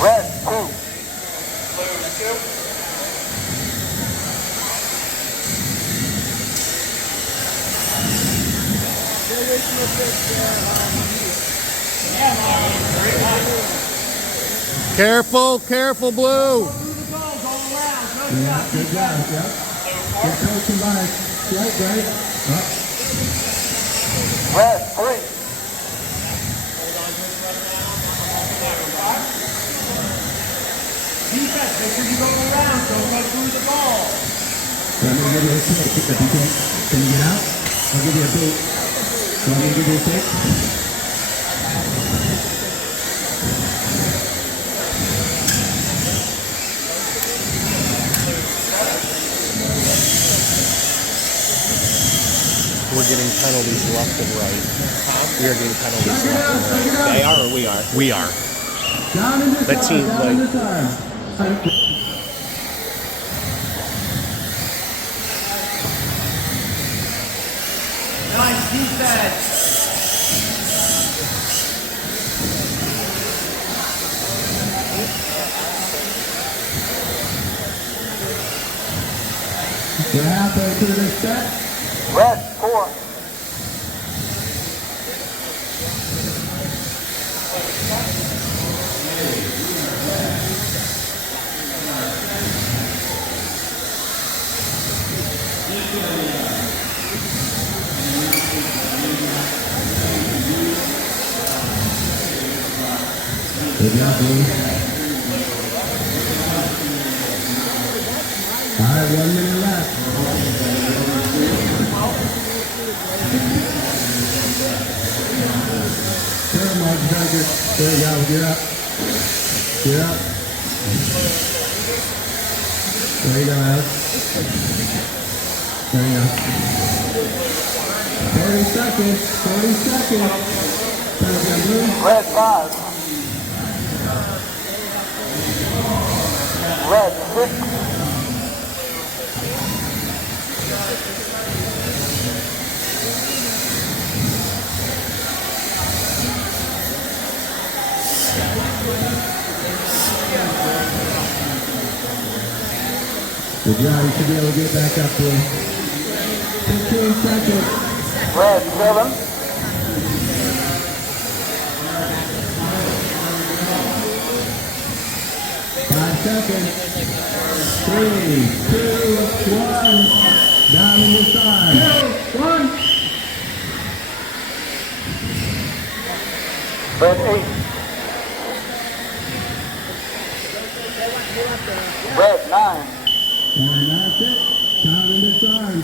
Red 2. Blue 2. Careful, careful, Blue. Yeah, good job, yep. Good coaching by Right, right. Up. Red 3. Defense, make sure you go around, don't go through the ball. Let me give you a kick if you can you get out? I'll give you a boot. Want me to give you a kick? We're getting penalties left and right. We are getting penalties left and right. They are or we are? We are. Down in this That team, down in this arm. Nice defense. We're halfway through this set. Red 4. Good job, Blue. All right, 1 minute left. Good, Mark Junker. There you go. Get up. Get up. There you go, Alex. There you go. 40 seconds. 40 seconds. Sounds good, Blue. Red 5. Red 6. Good job. You should be able to get back up, Blue. 15 seconds. Red 7. 5 seconds. 3, 2, 1. Down in the side. 2, 1. Red 8. Red 9. And that's it. Down in the side.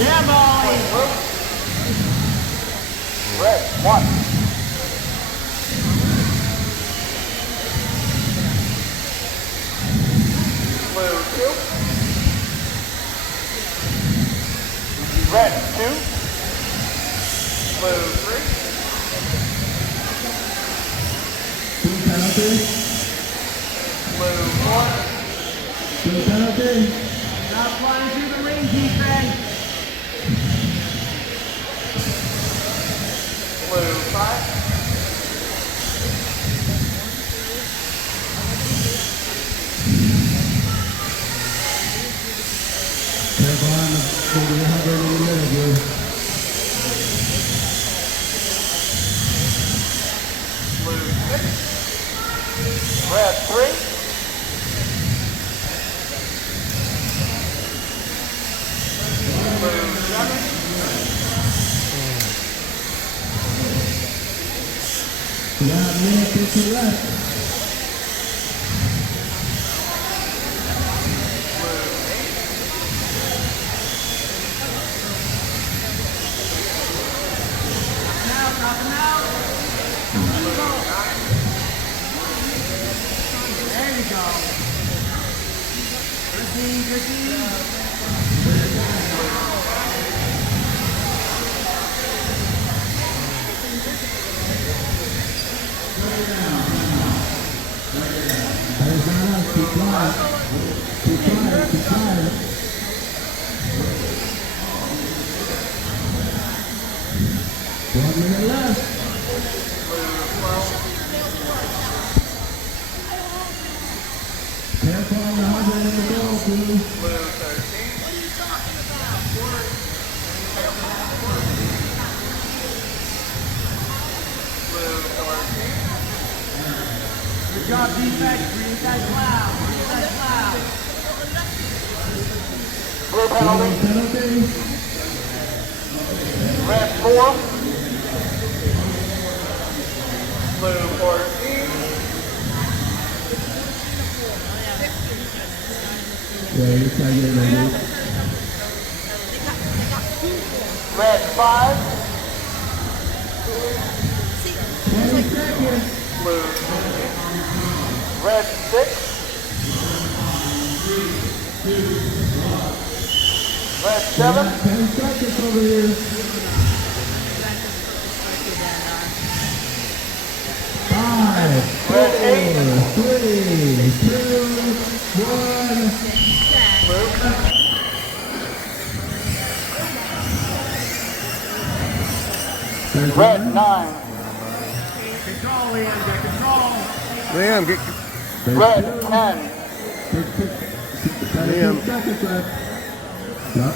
Yeah, boy. Red 1. Blue 2. Red 2. Blue 3. Blue penalty. Blue 4. Blue penalty. Not flying through the ring, defense. Blue 5. Careful on the hover in the middle, Blue. Blue 6. Red 3. Blue 7. We got a minute 50 left. There you go. Good team, good team. Arizona, keep flying. Keep flying, keep flying. One minute left. Blue 13. Blue 14. Good job, defense. Green guys loud. Green guys loud. Blue penalty. Penalty. Red 4. Blue 14. Yeah, you're trying to get ready. Red 5. 20 seconds. Blue. Red 6. Red 7. 10 seconds over here. 5, 4, Red 3, 2, 1. Blue. There's Red one. 9. Control, Liam. Get control. Liam, get. There's Red two. 10. Liam. 10 seconds left. Yup.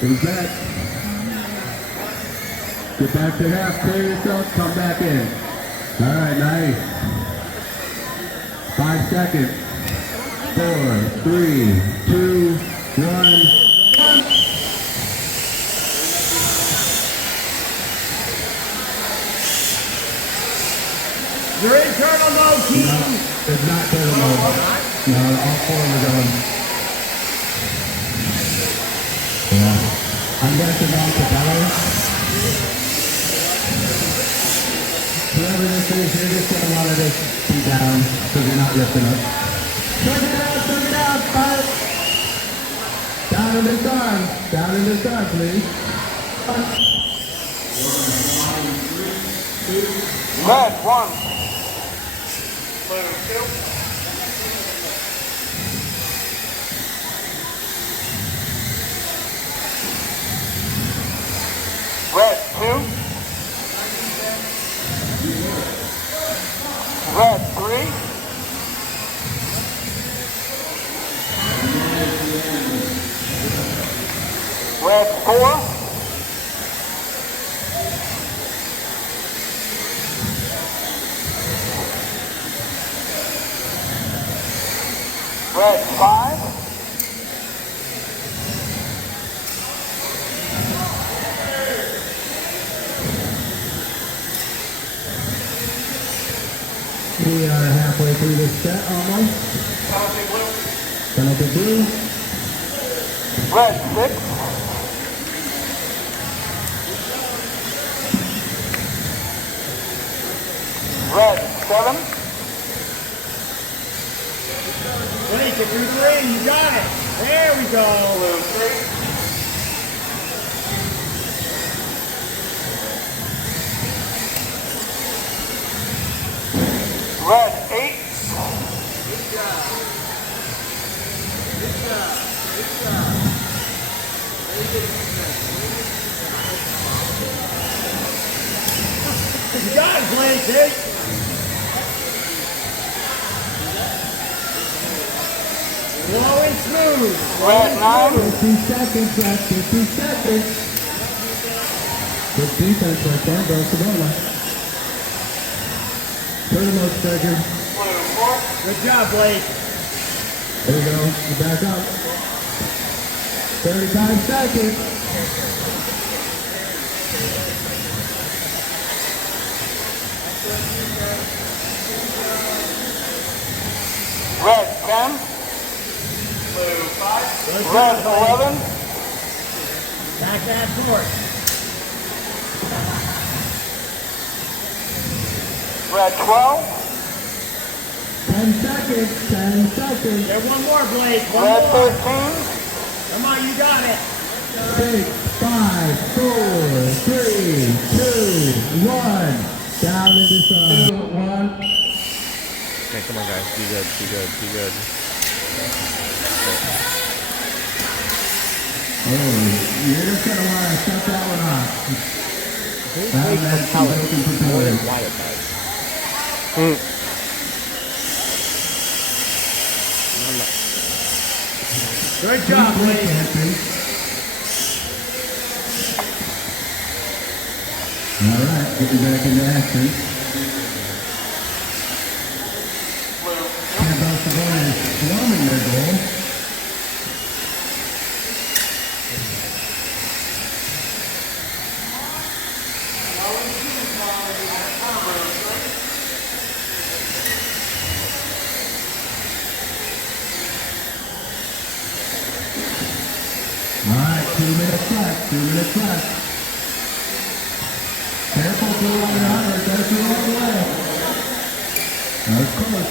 He's back. Get back to half. Clear yourself. Come back in. All right, nice. 5 seconds. 4, 3, 2, 1. You're in turtle mode, No, team. it's not turtle mode. No, all 4 are going. Yeah. I'm guessing on propeller. Whoever this is, you're just going to want to just be down because you're not lifting up. Tuck it out, fight. Down in this arm, please. Red 1. Blue 2. Red 2. Red 3. Red 4. Red 5. We are halfway through this set almost. Penalty blue. Red 6. Red 7. Wait, get through 3. You got it. There we go. Blue 3. Red 8. You got it, Blake. Hey. Slow and smooth. Red 9. 15 seconds left, 15 seconds. Good defense right there, Barcelona. Turn mode striker. Blue 4. Good job, Blake. There we go. You back up. 35 seconds. Red 10. Blue 5. Good Red job, Blake. 11. Back that court. Red 12. 10 seconds, 10 seconds. Get one more, Blake. One Red more. 13. Come on, you got it. 6, 5, 4, 3, 2, 1. Down into some. 1. Okay, come on, guys. Be good. Be good. Be good. Oh, you're just going to want to shut that one off. That's broken propeller. Wyatt does. Good job, Blake. All right, getting back into action. Campbell Savona is swarming their goal. All right, 2 minutes left, 2 minutes left. Careful, go on your honor, that's the wrong way. That was close.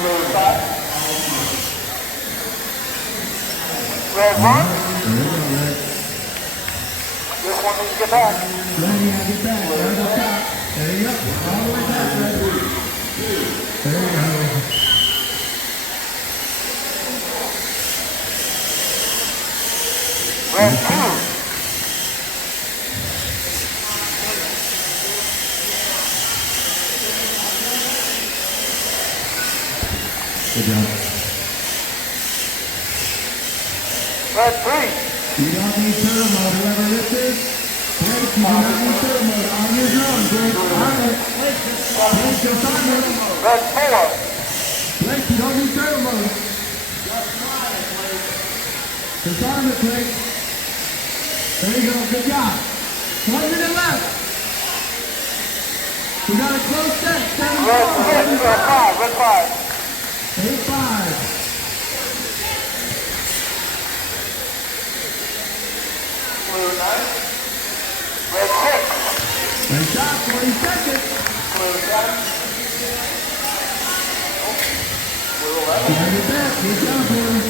Blue 5. Red 1. There you go, Red. This one needs to get back. Red, you gotta get back, right up top. There you go, all the way back, Red. There you go. Red 2. Good job. Red 3. You don't need turtle mode, whoever this is. Blake, you do not need turtle mode. On your own, Blake. On it. Blake, just on it. Red 4. Blake, you don't need turtle mode. Just on it, Blake. There you go, good job. 1 minute left. We got a close set, 7-4. Red 6. Red 5. Red 5. 8-5. Blue 9. Red 6. Nice shot, 40 seconds. Blue 7. Blue 11. Gotta get back, good job, boy.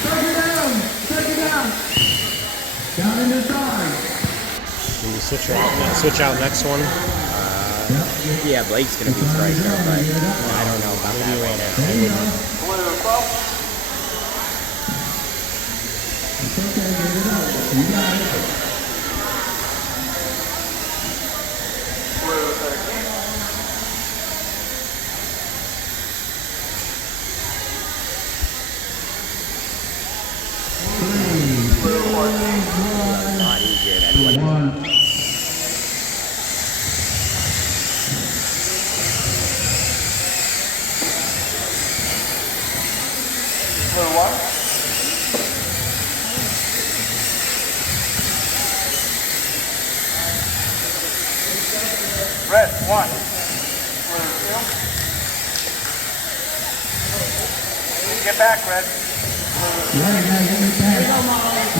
Second down, second down. Down in the side. Can you switch out next one? Yeah, Blake's gonna be striker, but I don't know about that right now. There you go. Blue 12. It's okay, get it up. You got it. Blue 13. Blue 14. Not easier than what One. Blue 1. Red 1. Blue 2. Get back, Red. Yeah, you gotta get it back.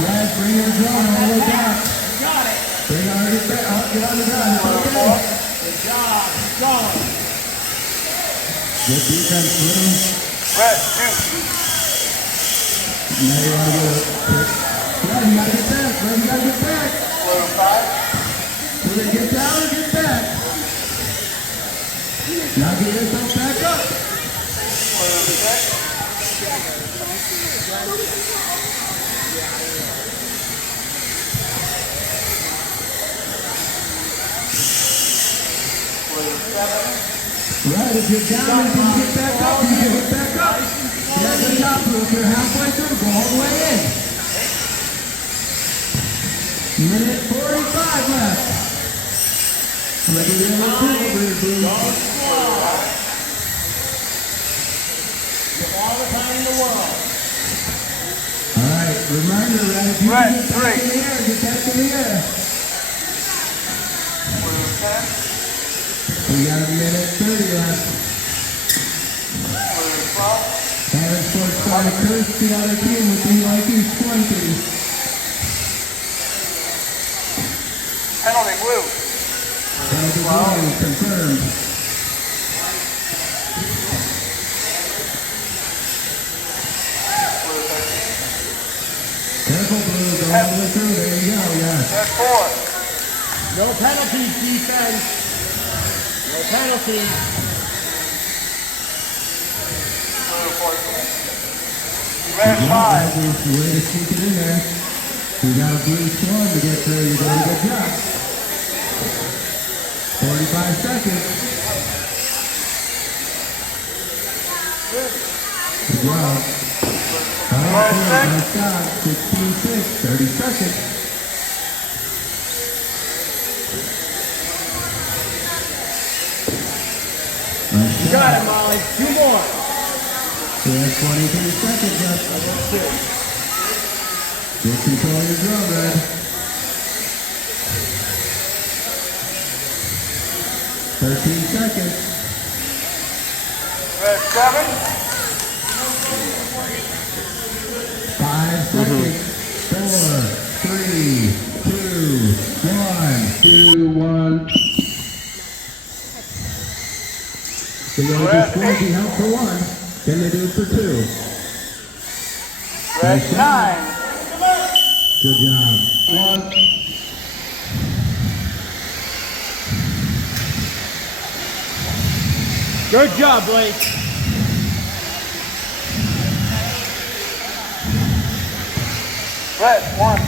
Red, bring your drone all the way back. Got it. Bring on it back. Oh, get on the ground. It's Blue okay. 4. Good job. Keep going. Good defense, Blue. Red 2. Now you wanna get it. Red, you gotta get back. Red, you gotta get back. Blue 5. So they get down or get back. Now get yourself back up. Blue 6. Blue 7. Right, if you're down and can get back up, you get back up. Yeah, good job, Blue. If you're halfway through, go all the way in. Minute 45 left. Look at the other two over here, Blue. All the time in the world. All right, reminder, Red, if you Red, can get back 3. in the air, get back in the air. Blue 10. We got a minute 30 left. Blue 12. Hammondsport trying to curse the other team with the Yankees 20. Penalty blue. Penalty blue confirmed. Blue 13. Careful, Blue, go all the way through. There you go, yeah. Red 4. No penalties, defense. No penalties. Blue 14. Red 5. That's the way to sneak it in there. We got a blue storm to get through. You did a good job. 45 seconds. Good job. Nice job. 16-6, 30 seconds. Nice You got it, Molly. 2 more. So that's 23 seconds left. Just control your drum, Red. 13 seconds. Red 7. 5 seconds. 4, 3, 2, 1. 2, 1. So you want to do 4, help for 1. Then they do it for 2. Red 9. Good job. 1. Good job, Blake. Red 1.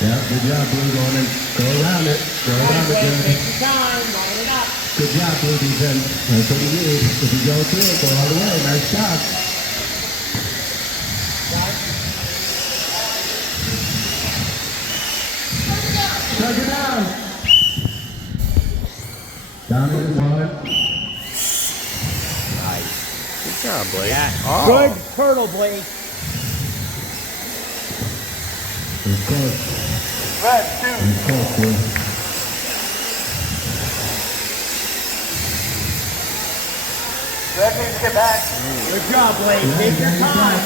Yeah, good job, Blue. Going in. Go around it. Go around it, Blue. Take your time. Line it up. Good job, Blue defense. That's what you need. If you go through it, go all the way. Nice job. Chug it down. Down in the 1. Nice. Good job, Blake. Yeah. Oh. Good turtle, Blake. It's close. Red 2. It's close, Blue. Red needs to get back. Good job, Blake. Take your time.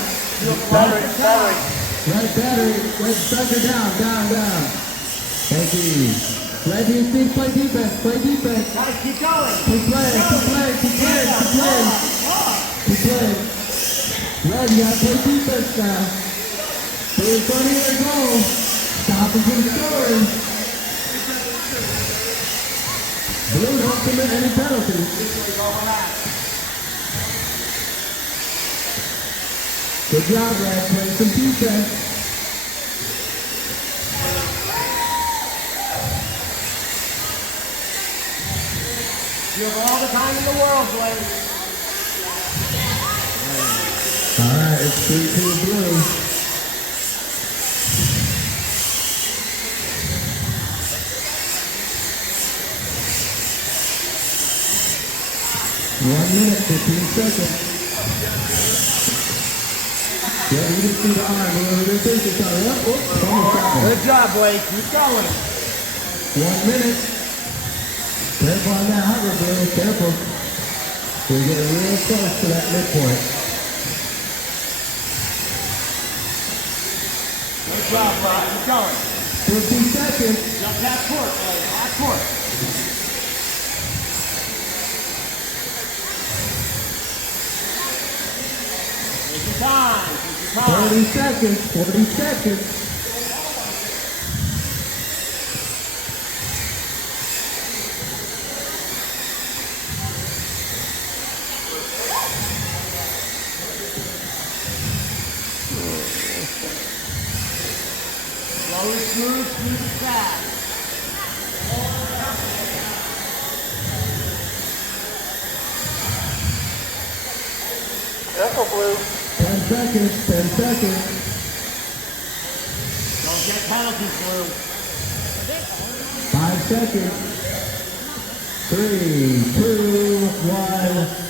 Battery, battery. Right battery. Let's chug it down. Down, down. Thank you. Red, you see, play defense. Play defense. Gotta keep going. Keep playing. Keep playing. Keep playing. Keep playing. Keep playing. Red, you gotta play defense now. Stay in front of your goal. Stop him from scoring. Blue, don't commit any penalties. Good job, Red. Play some defense. You have all the time in the world, Blake. All right, it's 3-2 Blue. One minute, 15 seconds. Yeah, you can see the arm. We're going to take this out. Whoops, almost got it. Good job, Blake. Keep going. 1 minute. Careful on that hover, Blue. Careful. We're getting real close to that midpoint. Good job, Blake. Keep going. 15 seconds. Jump half court, Blake. Half court. Take your time. Take your time. 30 seconds. 40 seconds. Slow and smooth, smooth and fast. Careful, Blue. 10 seconds. 10 seconds. Don't get penalties, Blue. 5 seconds. 3, 2, 1.